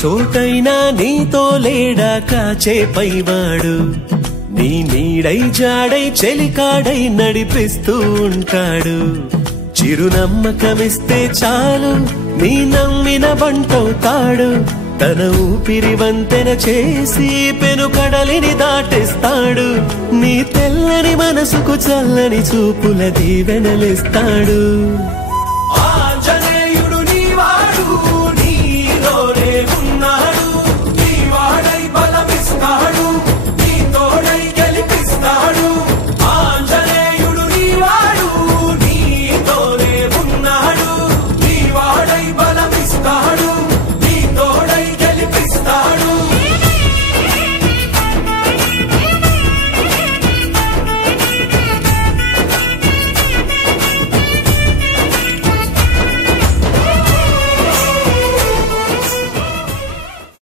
చోటైనా నీతో లేడా కాచే పైవాడు నీ నీడై జాడై చెలికాడై నడిపిస్తూ ఉంటాడు చిరునమ్మకమిస్తే చాలు నీ నమ్మిన బంటవుతాడు తన ఊపిరి వంతెన చేసి పెను కడలిని దాటిస్తాడు నీ తెల్లని మనసుకు చల్లని చూపుల దీవెనలిస్తాడు